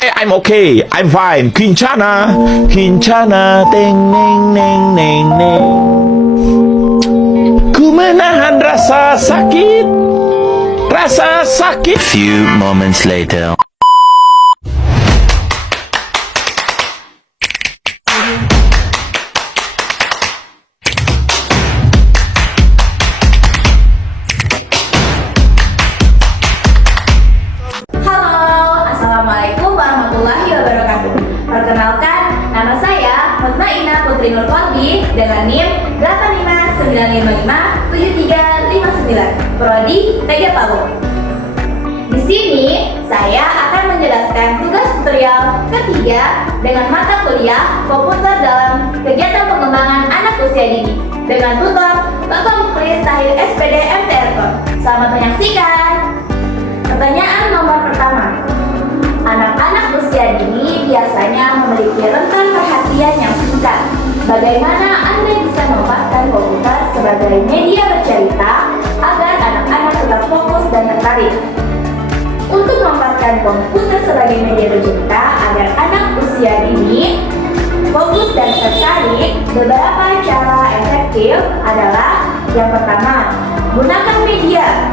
I'm okay, I'm fine. Kincana, Kincana, teng neng neng neng neng. Ku menahan rasa sakit, rasa sakit. Few moments later. Halo, Assalamualaikum warahmatullahi wabarakatuh. Perkenalkan, nama saya Mutmainah Putri Nur Korbi dengan NIM 859557359, Prodi Teja Palu. Di sini saya akan menjelaskan tugas tutorial ketiga dengan mata kuliah komputer dalam kegiatan pengembangan anak usia dini dengan tutor Bapak Muklis Tahir SPD MTRKON. Selamat menyaksikan. Pertanyaan nomor pertama. Anak-anak usia dini biasanya memiliki rentang perhatian yang singkat. Bagaimana Anda bisa memanfaatkan komputer sebagai media bercerita agar anak-anak tetap fokus dan tertarik? Untuk memanfaatkan komputer sebagai media bercerita agar anak usia dini fokus dan tertarik, beberapa cara efektif adalah: yang pertama, gunakan media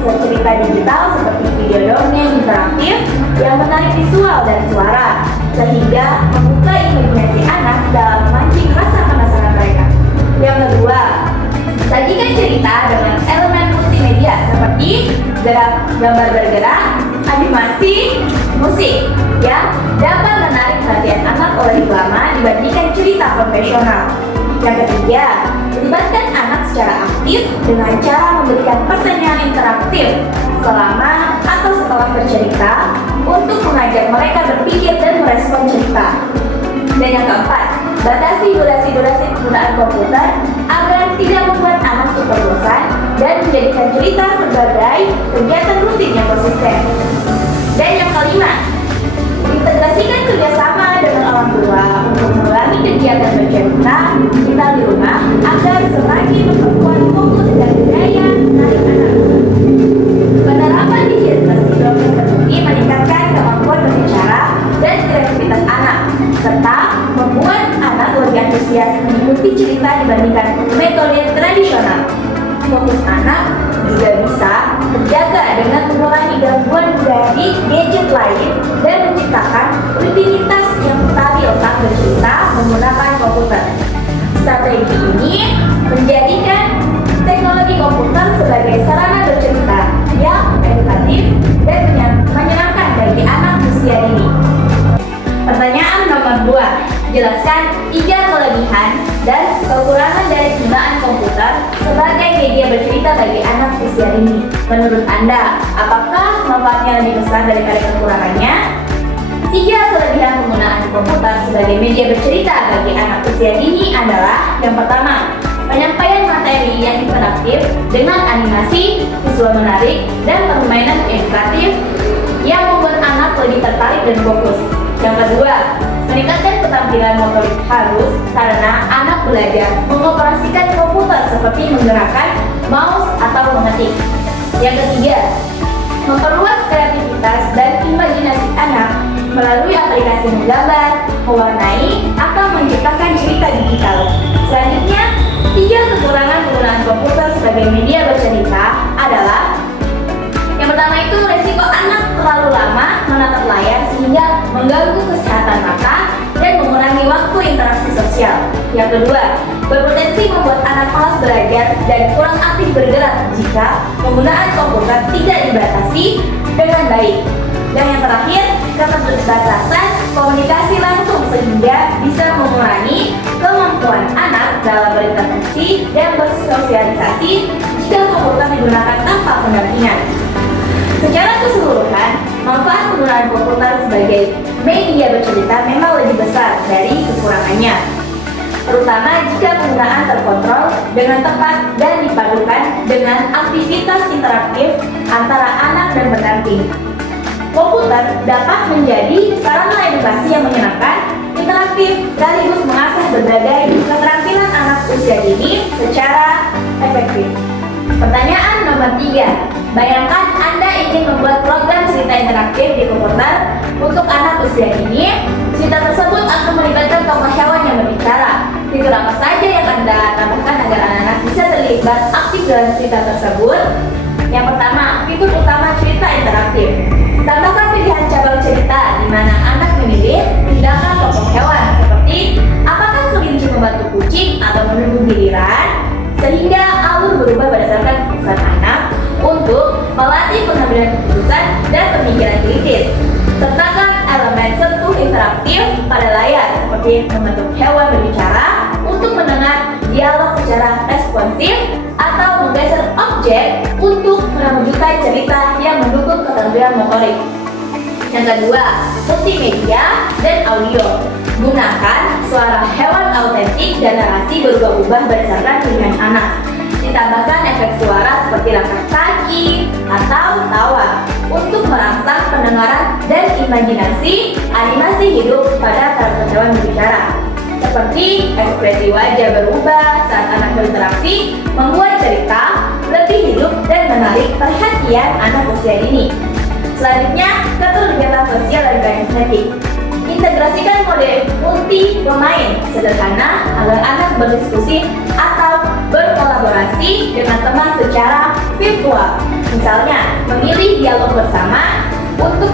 cerita digital seperti video dongeng interaktif yang menarik visual dan suara, sehingga membuka imajinasi anak dalam memancing rasa penasaran mereka. Yang kedua, sajikan cerita dengan elemen multimedia seperti gambar bergerak, animasi, musik yang dapat menarik perhatian anak lebih lama dibandingkan cerita konvensional. Yang ketiga, melibatkan anak secara aktif dengan cara memberikan pertanyaan interaktif selama atau setelah bercerita untuk mengajak mereka berpikir dan merespon cerita. Dan yang keempat, batasi durasi penggunaan komputer agar tidak membuat anak super bosan dan menjadikan cerita sebagai kegiatan rutin yang konsisten. Dan yang kelima, integrasikan kerjasama dengan orang tua untuk mengulangi kegiatan bercerita kita di rumah agar semakin memperkuat fokus dan daya tarik anak. Penerapan digital dongeng terbukti meningkatkan kemampuan berbicara dan kreativitas anak, serta membuat anak lebih antusias mengikuti cerita dibandingkan metode tradisional. Fokus anak juga bisa terjaga dengan mengurangi gangguan dari gadget lain dan menciptakan rutinitas yang stabil saat bercerita menggunakan komputer. Strategi ini menjadikan teknologi komputer sebagai sarana bercerita yang edukatif dan menyenangkan bagi anak usia dini. Pertanyaan nomor 2. Jelaskan 3 kelebihan dan kekurangan dari penggunaan komputer sebagai media bercerita bagi anak usia dini. Menurut Anda, apakah manfaatnya lebih besar daripada kekurangannya? 3 kelebihan penggunaan komputer sebagai media bercerita bagi anak usia dini adalah: yang pertama, penyampaian materi yang interaktif dengan animasi, visual menarik, dan permainan edukatif yang membuat anak lebih tertarik dan fokus. Yang kedua, meningkatkan keterampilan motorik halus karena anak belajar mengoperasikan komputer seperti menggerakkan mouse atau mengetik. Yang ketiga, memperluas kreativitas dan imajinasi anak melalui aplikasi menggambar, mewarnai, atau menciptakan cerita digital. Selanjutnya, 3 kekurangan penggunaan komputer sebagai media bercerita adalah: yang pertama itu resiko anak terlalu lama menatap layar sehingga mengganggu kesehatan mata dan mengurangi waktu interaksi sosial. Yang kedua, berpotensi membuat anak malas belajar dan kurang aktif bergerak jika penggunaan komputer tidak dibatasi dengan baik. Dan yang terakhir, keterbatasan komunikasi langsung sehingga bisa mengurangi kemampuan anak dalam berinteraksi dan bersosialisasi jika komputer digunakan tanpa pendampingan. Secara keseluruhan, manfaat penggunaan komputer sebagai media bercerita memang lebih besar dari kekurangannya, terutama jika penggunaan terkontrol dengan tepat dan dipadukan dengan aktivitas interaktif antara anak dan pendamping. Komputer dapat menjadi sarana edukasi yang menyenangkan, interaktif, sekaligus mengasah berbagai keterampilan anak usia dini secara efektif. Pertanyaan nomor 3. Bayangkan Anda ingin membuat program cerita interaktif di komputer untuk anak usia dini, cerita tersebut akan melibatkan tokoh hewan yang berbicara. Fitur apa saja yang Anda tambahkan agar anak-anak bisa terlibat aktif dalam cerita tersebut? Yang pertama, fitur utama cerita interaktif. Tambahkan pilihan cabang cerita di mana anak memilih tindakan tokoh hewan seperti apakah kelinci membantu kucing atau menunggu giliran, sehingga alur berubah berdasarkan keputusan anak untuk melatih pengambilan keputusan dan pemikiran kritis. Sertakan elemen sentuh interaktif pada layar seperti membentuk hewan berbicara untuk mendengar dialog secara responsif atau menggeser objek untuk menunjukkan cerita yang mendukung keterampilan motorik. Yang kedua, multimedia dan audio. Gunakan suara hewan autentik dan narasi berubah-ubah berdasarkan pilihan anak. Ditambahkan efek suara seperti langkah kaki atau tawa untuk merangsang pendengaran dan imajinasi animasi hidup pada karakter hewan berbicara. Seperti ekspresi wajah berubah saat anak berinteraksi, membuat cerita lebih hidup dan menarik perhatian anak usia dini. Selanjutnya, keterlibatan sosial dan kinestetik. Integrasikan mode multi pemain sederhana agar anak berdiskusi atau berkolaborasi dengan teman secara virtual. Misalnya, memilih dialog bersama untuk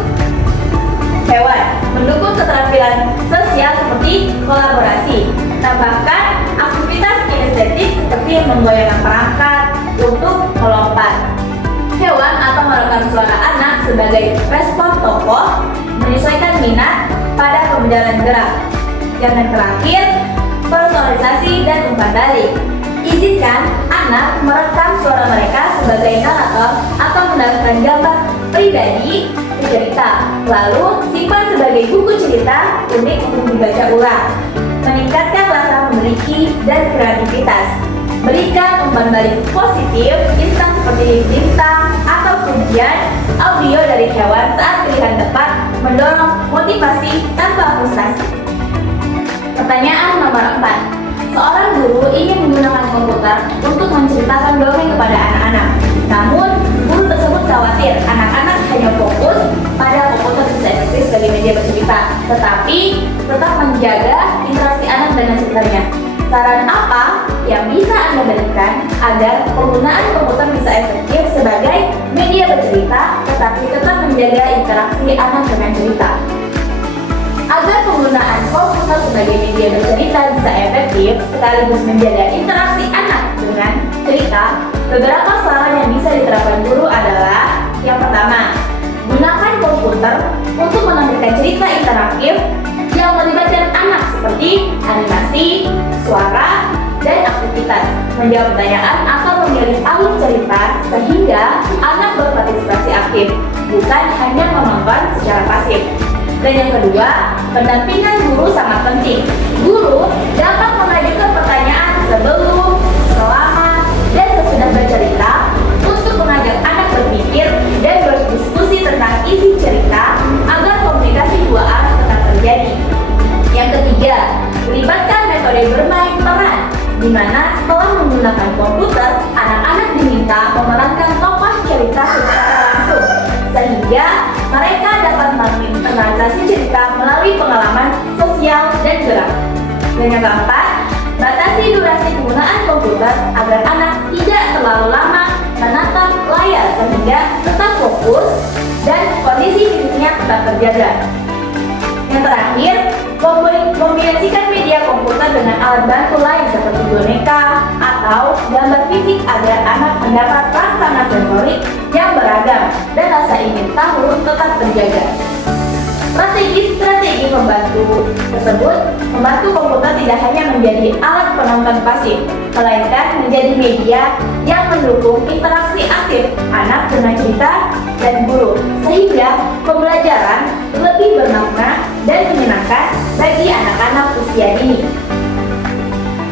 hewan, mendukung keterampilan sosial seperti kolaborasi. Tambahkan aktivitas kinestetik seperti menggoyangkan perangkat untuk melompat hewan atau merekam suara anak sebagai respon tokoh, menyesuaikan minat pada pembedalan gerak. Yang terakhir, personalisasi dan umpan balik. Izinkan anak merekam suara mereka sebagai narator atau mendapatkan gambar pribadi cerita, lalu simpan sebagai buku cerita unik untuk dibaca ulang. Meningkatkan rasa memiliki dan kreativitas. Berikan umpan balik positif instan seperti bintang atau pujian audio dari hewan saat pilihan tepat, mendorong motivasi tanpa frustasi. Pertanyaan nomor 4. Seorang guru ingin menggunakan komputer untuk menceritakan dongeng kepada anak-anak. Namun, guru tersebut khawatir anak-anak hanya fokus pada komputer bisa efektif sebagai media bercerita, tetapi tetap menjaga interaksi anak dengan ceritanya. Saran apa yang bisa Anda berikan agar penggunaan komputer bisa efektif sebagai media bercerita, tetapi tetap menjaga interaksi anak dengan cerita? Agar penggunaan komputer sebagai media bercerita bisa efektif sekaligus menjaga interaksi anak dengan cerita, beberapa saran yang bisa diterapkan guru adalah: yang pertama, gunakan komputer untuk menampilkan cerita interaktif yang melibatkan anak seperti animasi, suara, dan aktivitas, menjawab pertanyaan atau memilih alur cerita sehingga anak berpartisipasi aktif, bukan hanya menonton secara pasif. Dan yang kedua, pendampingan guru sangat penting. Guru dapat mengajukan pertanyaan sebelum, selama, dan sesudah bercerita untuk mengajak anak berpikir dan berdiskusi tentang isi cerita agar komunikasi dua arah tetap terjadi. Yang ketiga, libatkan metode bermain peran, di mana setelah menggunakan komputer, anak-anak diminta memerankan tokoh cerita secara langsung, sehingga mereka dapat menginterpretasi cerita melalui pengalaman sosial dan gerak. Dan yang keempat, batasi durasi penggunaan komputer agar anak tidak terlalu lama menatap layar sehingga tetap fokus dan kondisi fisiknya tetap terjaga. Yang terakhir, kombinasikan media komputer dengan alat bantu lain seperti boneka atau gambar fisik agar anak mendapat rasa sensorik yang beragam dan rasa ingin tahu tetap terjaga. Strategi pembantu tersebut membantu komputer tidak hanya menjadi alat penonton pasif, melainkan menjadi media yang mendukung interaksi aktif anak dengan cerita dan guru, sehingga pembelajaran lebih bermakna dan menyenangkan bagi anak-anak usia dini.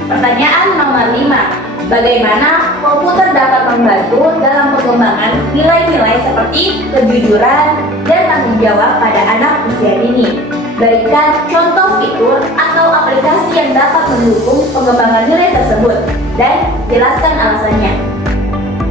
Pertanyaan nomor 5. Bagaimana komputer dapat membantu dalam pengembangan nilai-nilai seperti kejujuran dan tanggung jawab pada anak usia dini? Berikan contoh fitur atau aplikasi yang dapat mendukung pengembangan nilai tersebut dan jelaskan alasannya.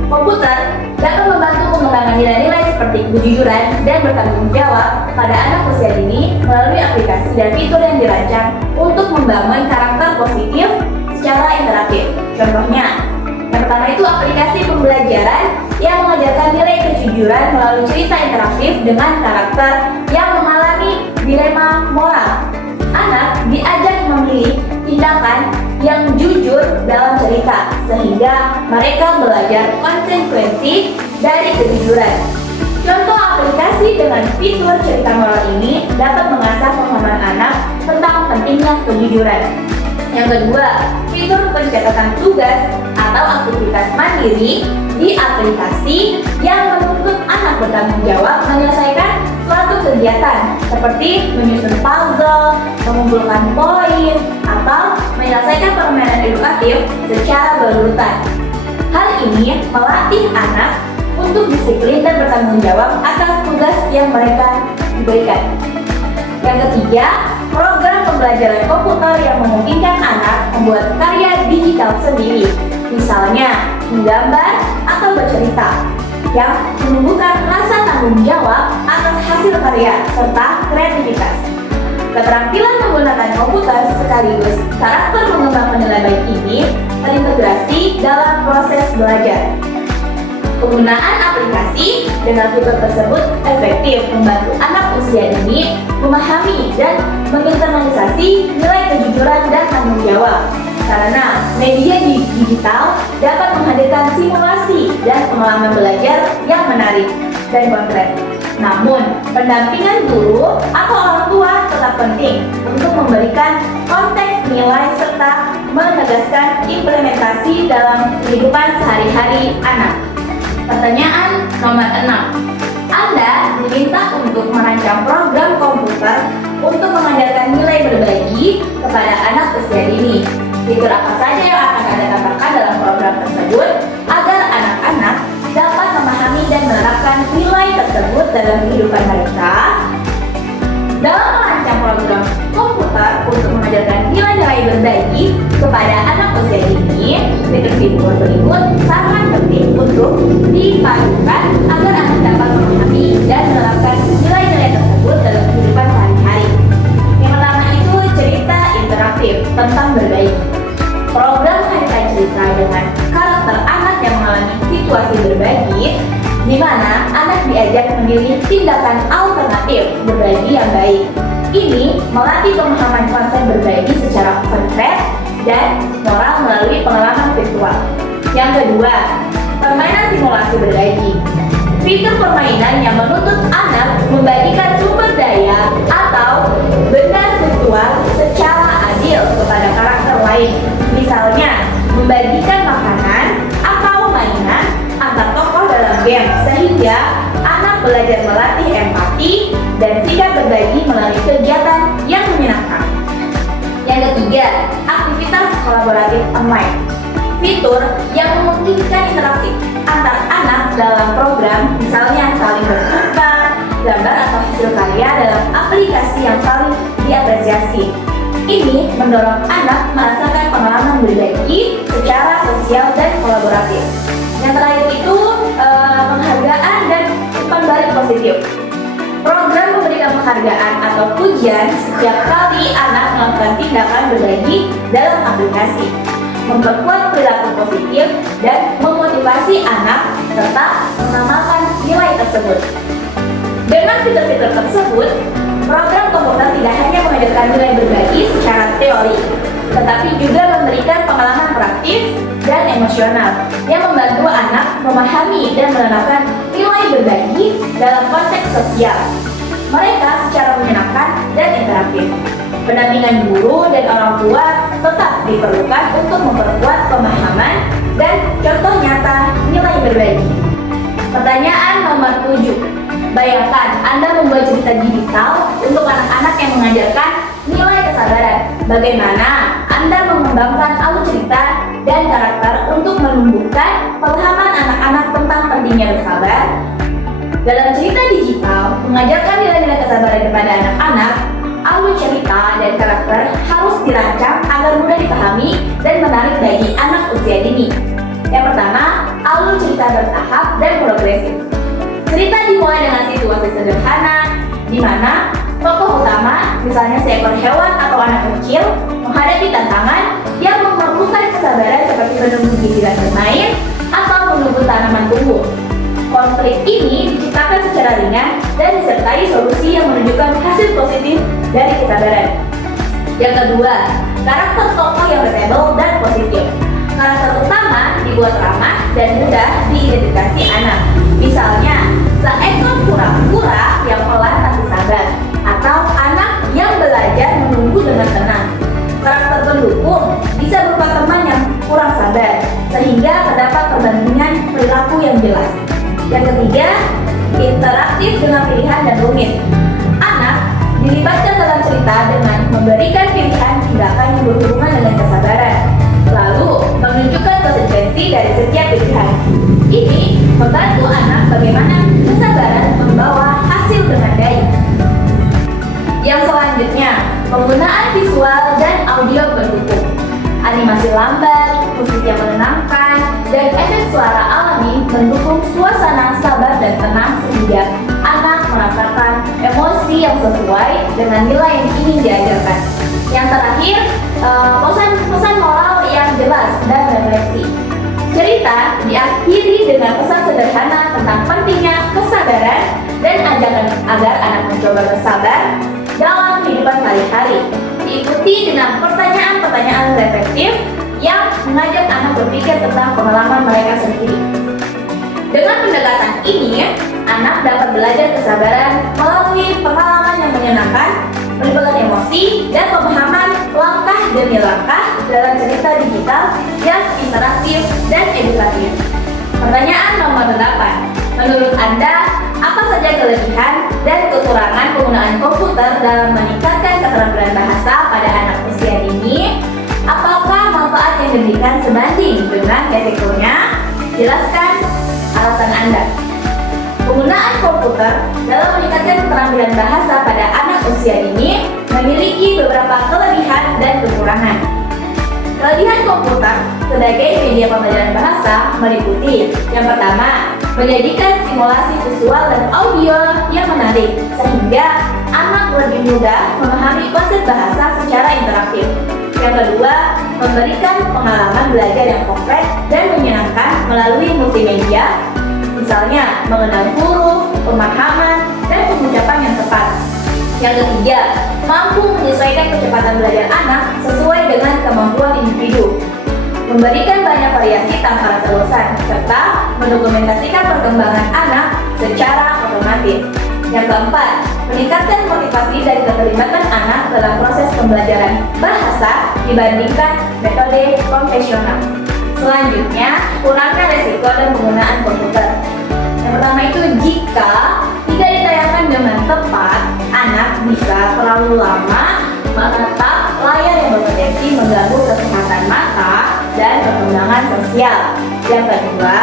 Komputer dapat membantu pengembangan nilai-nilai seperti kejujuran dan bertanggung jawab pada anak usia dini melalui aplikasi dan fitur yang dirancang untuk membangun karakter positif secara interaktif. Contohnya, yang pertama itu aplikasi pembelajaran yang mengajarkan nilai kejujuran melalui cerita interaktif dengan karakter yang mengalami dilema moral. Anak diajak memilih tindakan yang jujur dalam cerita, sehingga mereka belajar konsekuensi dari kejujuran. Contoh aplikasi dengan fitur cerita moral ini dapat mengasah pemahaman anak tentang pentingnya kejujuran. Yang kedua, fitur pencatatan tugas atau aktivitas mandiri di aplikasi yang menuntut anak bertanggung jawab menyelesaikan suatu kegiatan seperti menyusun puzzle, mengumpulkan poin, atau menyelesaikan permainan edukatif secara berurutan. Hal ini melatih anak untuk disiplin dan bertanggung jawab atas tugas yang mereka diberikan. Yang ketiga, program pembelajaran komputer yang memungkinkan anak membuat karya digital sendiri, misalnya menggambar atau bercerita, yang menumbuhkan rasa tanggung jawab atas hasil karya serta kreativitas. Keterampilan menggunakan komputer sekaligus karakter mengembangkan nilai baik ini terintegrasi dalam proses belajar. Penggunaan aplikasi dengan fitur tersebut efektif membantu anak usia dini memahami dan menginternalisasi nilai kejujuran dan tanggung jawab. Karena media digital dapat menghadirkan simulasi dan pengalaman belajar yang menarik dan konkret. Namun, pendampingan guru atau orang tua tetap penting untuk memberikan konteks nilai serta menegaskan implementasi dalam kehidupan sehari-hari anak. Pertanyaan nomor 6. Anda diminta untuk merancang program komputer untuk mengajarkan nilai berbagi kepada anak usia dini. Fitur apa saja yang akan Anda tambahkan dalam program tersebut agar anak-anak dapat memahami dan menerapkan nilai tersebut dalam kehidupan mereka? Dalam merancang program komputer untuk mengajarkan nilai-nilai berbagi kepada anak usia dini, fitur-fitur berikut sangat penting untuk dipadukan agar anak dapat memahami dan menerapkan nilai-nilai tersebut dalam kehidupan sehari-hari. Yang pertama itu cerita interaktif tentang berbagi. Program menghadirkan cerita dengan karakter anak yang mengalami situasi berbagi, di mana anak diajak memilih tindakan alternatif berbagi yang baik. Ini melatih pemahaman konsep berbagi secara konkret dan moral melalui pengalaman virtual. Yang kedua, permainan simulasi berbagi. Fitur permainan yang menuntut anak membagikan sumber daya atau benda virtual secara adil kepada karakter lain. Misalnya, membagikan makanan atau mainan antar tokoh dalam game, sehingga anak belajar melatih empati dan sikap berbagi melalui kegiatan yang menyenangkan. Yang ketiga, aktivitas kolaboratif online. Fitur yang memungkinkan interaksi antar anak dalam program, misalnya saling bertukar gambar atau hasil karya dalam aplikasi yang saling diapresiasi. Ini mendorong anak merasakan pengalaman berbagi secara sosial dan kolaboratif. Yang terakhir itu penghargaan dan umpan balik positif. Program memberikan penghargaan atau pujian setiap kali anak melakukan tindakan berbagi dalam aplikasi, memperkuat perilaku positif dan memotivasi anak serta mengamalkan nilai tersebut. Dengan fitur-fitur tersebut, program komputer tidak hanya mengajarkan nilai berbagi secara teori, tetapi juga memberikan pengalaman praktis dan emosional yang membantu anak memahami dan menerapkan nilai berbagi dalam konteks sosial. Mereka secara menyenangkan dan interaktif. Pendampingan guru dan orang tua tetap diperlukan untuk memperkuat pemahaman dan contoh nyata nilai berbagi. Pertanyaan nomor 7. Bayangkan Anda membuat cerita digital untuk anak-anak yang mengajarkan nilai kesabaran. Bagaimana Anda mengembangkan alur cerita dan karakter untuk menumbuhkan pemahaman anak-anak tentang pentingnya bersabar? Dalam cerita digital, mengajarkan nilai-nilai kesabaran kepada anak-anak, alur cerita dan karakter harus dirancang agar mudah dipahami dan menarik bagi anak usia dini. Yang pertama, alur cerita bertahap dan progresif. Cerita dimulai dengan situasi sederhana, di mana tokoh utama misalnya seekor hewan atau anak kecil, menghadapi tantangan yang memerlukan kesabaran seperti menunggu giliran bermain atau menunggu tanaman tumbuh. Konflik ini diciptakan secara ringan dan disertai solusi yang menunjukkan hasil positif dari kesabaran. Yang kedua, karakter tokoh yang relatable dan positif. Karakter utama dibuat ramah dan mudah diidentifikasi anak. Misalnya, seekor kura-kura yang pelan tapi sabar, atau anak yang belajar menunggu dengan tenang. Karakter pendukung bisa berupa teman yang kurang sabar, sehingga terdapat perbandingan perilaku yang jelas. Yang ketiga, interaktif dengan pilihan dan rumit. Anak dilibatkan dalam cerita dengan memberikan pilihan tindakan yang berhubungan dengan kesabaran, lalu menunjukkan konsekuensi dari setiap pilihan. Ini membantu anak bagaimana kesabaran membawa hasil dengan baik. Yang selanjutnya, penggunaan visual dan audio pendukung. Animasi lambat, musik yang menenangkan, dan efek suara alami mendukung suasana sabar dan tenang sehingga anak merasakan emosi yang sesuai dengan nilai yang ingin diajarkan. Yang terakhir, pesan moral yang jelas dan refleksi. Cerita diakhiri dengan pesan sederhana tentang pentingnya kesabaran dan ajakan agar anak mencoba bersabar dalam kehidupan sehari-hari. Diikuti dengan pertanyaan-pertanyaan reflektif yang mengajak anak berpikir tentang pengalaman mereka sendiri. Dengan pendekatan ini, anak dapat belajar kesabaran melalui pengalaman yang menyenangkan, melibatkan emosi, dan pemahaman langkah demi langkah dalam cerita digital yang interaktif dan edukatif. Pertanyaan nomor 8. Menurut Anda, apa saja kelebihan dan kekurangan penggunaan komputer dalam meningkatkan keterampilan bahasa pada anak usia dini? Apakah manfaat yang diberikan sebanding dengan resikonya? Jelaskan alasan Anda. Penggunaan komputer dalam meningkatkan keterampilan bahasa pada anak usia dini memiliki beberapa kelebihan dan kekurangan. Kelebihan komputer sebagai media pembelajaran bahasa meliputi: yang pertama, menjadikan stimulasi visual dan audio yang menarik, sehingga anak lebih mudah memahami konsep bahasa secara interaktif. Yang kedua, memberikan pengalaman belajar yang kompleks dan menyenangkan melalui multimedia, misalnya mengenal huruf, pemahaman, dan pengucapan yang tepat. Yang ketiga, mampu menyesuaikan kecepatan belajar anak sesuai dengan kemampuan individu, memberikan banyak variasi tanpa rasa bosan, serta mendokumentasikan perkembangan anak secara otomatis. Yang keempat, meningkatkan motivasi dan keterlibatan anak dalam proses pembelajaran bahasa dibandingkan metode konvensional. Selanjutnya, kurangkan resiko dan penggunaan komputer. Yang pertama itu, jika tidak ditayangkan dengan tepat, anak bisa terlalu lama menatap layar yang berpotensi mengganggu kesehatan mata dan perkembangan sosial. Yang kedua,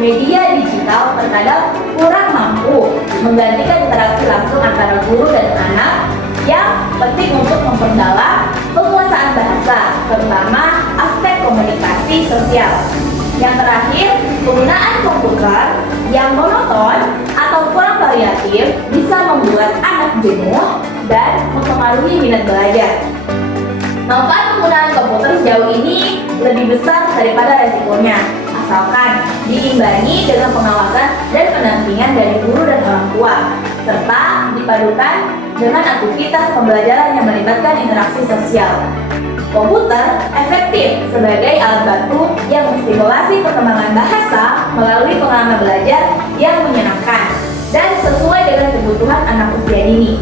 media digital terkadang kurang mampu menggantikan interaksi langsung antara guru dan anak yang penting untuk memperdalam penguasaan bahasa, terutama aspek komunikasi sosial. Yang terakhir, penggunaan komputer yang monoton atau kurang variatif bisa membuat anak jenuh dan mempengaruhi minat belajar. Manfaat penggunaan komputer sejauh ini lebih besar daripada resikonya, asalkan diimbangi dengan pengawasan dan pendampingan dari guru dan orang tua, serta dipadukan dengan aktivitas pembelajaran yang melibatkan interaksi sosial. Komputer efektif sebagai alat bantu yang menstimulasi perkembangan bahasa melalui pengalaman belajar yang menyenangkan dan sesuai dengan kebutuhan anak usia dini.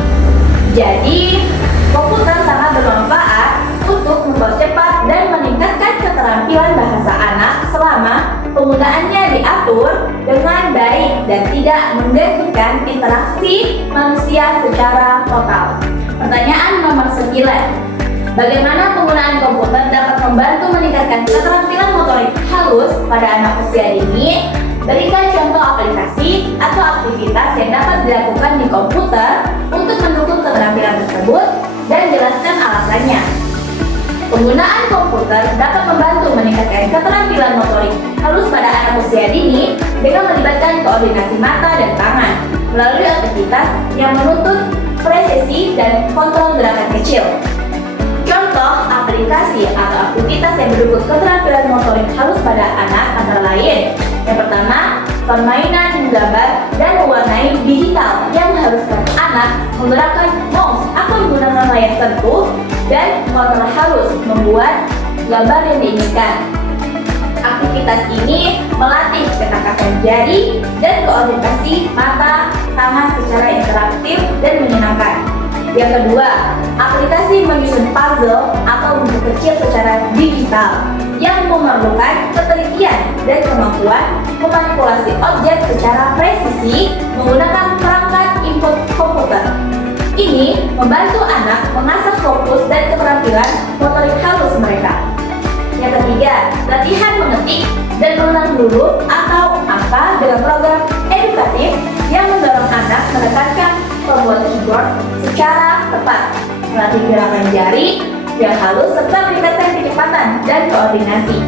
Jadi, komputer sangat bermanfaat untuk mempercepat dan meningkatkan keterampilan bahasa anak selama penggunaannya diatur dengan baik dan tidak menggantikan interaksi manusia secara total. Pertanyaan nomor 9. Bagaimana penggunaan komputer dapat membantu meningkatkan keterampilan motorik halus pada anak usia dini? Berikan contoh aplikasi atau aktivitas yang dapat dilakukan di komputer untuk mendukung keterampilan tersebut dan jelaskan alasannya. Penggunaan komputer dapat membantu meningkatkan keterampilan motorik halus pada anak usia dini dengan melibatkan koordinasi mata dan tangan melalui aktivitas yang menuntut presisi, dan kontrol gerakan kecil. Contoh aplikasi atau aktivitas yang mendukung keterampilan motorik halus pada anak antara lain. Yang pertama, permainan menggambar dan mewarnai digital yang mengharuskan anak menggerakkan mouse atau menggunakan layar sentuh dan kontrol halus membuat gambar yang diinginkan. Aktivitas ini melatih ketangkasan jari dan koordinasi mata, tangan secara interaktif dan menyenangkan. Yang kedua, aplikasi menyusun puzzle atau bentuk kecil secara digital yang memerlukan ketelitian dan kemampuan memanipulasi objek secara presisi menggunakan perangkat input komputer. Ini membantu anak mengasah fokus dan keterampilan motorik halus mereka. Yang ketiga, latihan mengetik dan mengulang huruf atau angka dengan program edukatif yang mendorong anak menekankan tombol keyboard secara tepat, melatih gerakan jari yang halus serta meningkatkan kecepatan dan koordinasi.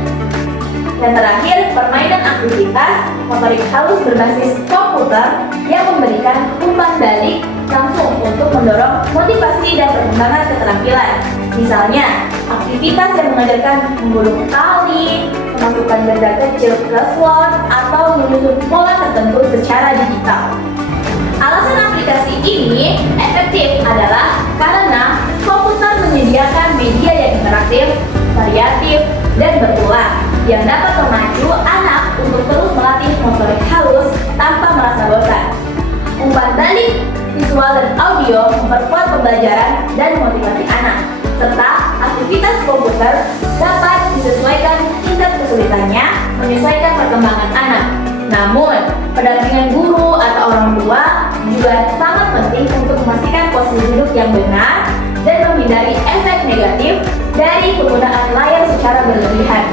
Dan terakhir, permainan aktivitas motorik halus berbasis komputer yang memberikan umpan balik langsung untuk mendorong motivasi dan perkembangan keterampilan. Misalnya, aktivitas yang mengajarkan menggulung tali, memasukkan benda kecil ke slot, atau menyusun pola tertentu secara digital. Alasan aplikasi ini efektif adalah karena komputer menyediakan media yang interaktif, variatif, dan berulang yang dapat memacu anak untuk terus melatih motorik halus tanpa merasa bosan. Umpan balik, visual dan audio memperkuat pembelajaran dan motivasi anak, serta aktivitas komputer dapat disesuaikan tingkat kesulitannya menyesuaikan perkembangan anak. Namun, pendampingan guru atau orang tua juga sangat penting untuk memastikan posisi duduk yang benar dan menghindari efek negatif dari penggunaan layar secara berlebihan.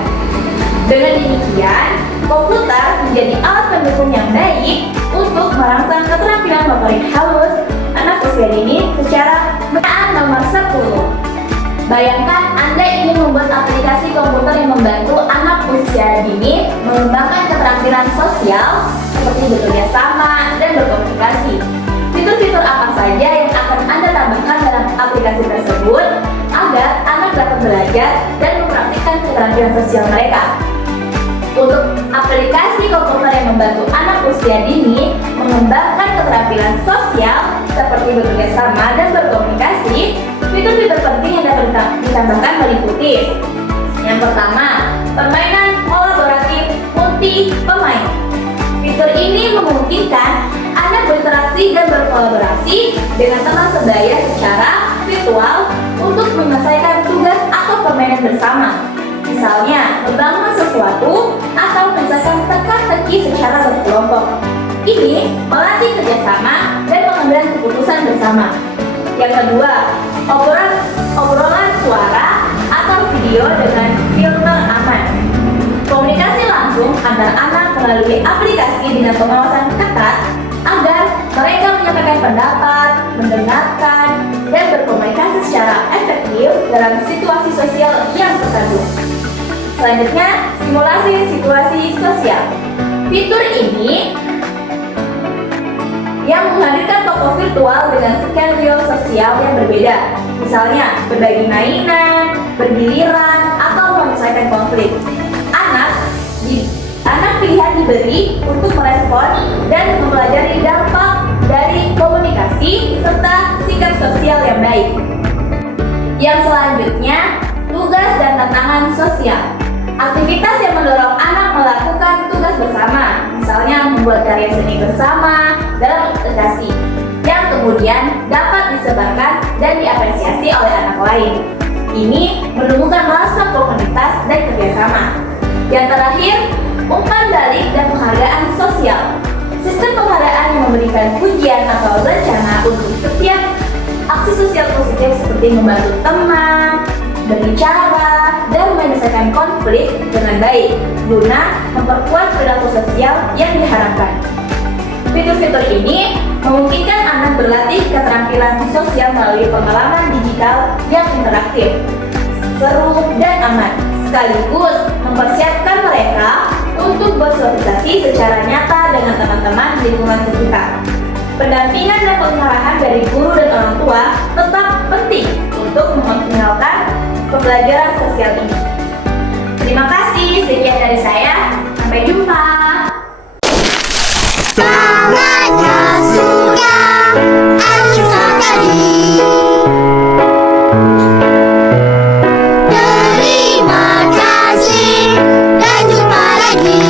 Dengan demikian, komputer menjadi alat pendukung yang baik untuk merangsang keterampilan motorik halus anak usia dini secara pernyataan nomor 10. Bayangkan Anda ingin membuat aplikasi komputer yang membantu anak usia dini mengembangkan keterampilan sosial seperti bekerja sama dan berkomunikasi. Fitur-fitur apa saja yang akan Anda tambahkan dalam aplikasi tersebut agar anak dapat belajar dan mempraktikkan keterampilan sosial mereka? Untuk aplikasi komputer yang membantu anak usia dini mengembangkan keterampilan sosial seperti bekerja sama dan berkomunikasi, fitur-fitur penting yang dapat ditambahkan meliputi: yang pertama, permainan kolaboratif multi pemain. Fitur ini memungkinkan anak berinteraksi dan berkolaborasi dengan teman sebaya secara virtual untuk menyelesaikan tugas atau permainan bersama. Misalnya, membangun sesuatu atau menyelesaikan teka-teki secara berkelompok. Ini melatih kerjasama dan pengambilan keputusan bersama. Yang kedua, obrolan suara atau video dengan filter aman. Komunikasi langsung antar anak melalui aplikasi dengan pengawasan ketat agar mereka menyampaikan pendapat, mendengarkan, dan berkomunikasi secara efektif dalam situasi sosial yang tertentu. Selanjutnya, simulasi situasi sosial. Fitur ini yang menghadirkan tokoh virtual dengan skenario sosial yang berbeda, misalnya berbagi mainan, bergiliran, atau menyelesaikan konflik. Anak pilihan diberi untuk merespon dan mempelajari dampak dari komunikasi serta sikap sosial yang baik. Yang selanjutnya, tugas dan tantangan sosial. Aktivitas yang mendorong anak melakukan tugas bersama, misalnya membuat karya seni bersama dalam aplikasi, yang kemudian dapat disebarkan dan diapresiasi oleh anak lain. Ini menumbuhkan rasa komunitas dan kerjasama. Yang terakhir, umpan balik dan penghargaan sosial. Sistem penghargaan yang memberikan pujian atau rencana untuk setiap aksi sosial positif seperti membantu teman, berbicara, dan menyelesaikan konflik dengan baik, guna memperkuat perilaku sosial yang diharapkan. Fitur-fitur ini memungkinkan anak berlatih keterampilan sosial melalui pengalaman digital yang interaktif, seru, dan aman, sekaligus mempersiapkan mereka untuk bersosialisasi secara nyata dengan teman-teman di lingkungan sekitar. pendampingan dan pengarahan dari guru dan orang tua tetap penting untuk mengoptimalkan pembelajaran sosial ini. Terima kasih, sekian dari saya. Sampai jumpa. Sangatnya sudah Alisa tadi. Terima kasih dan jumpa lagi.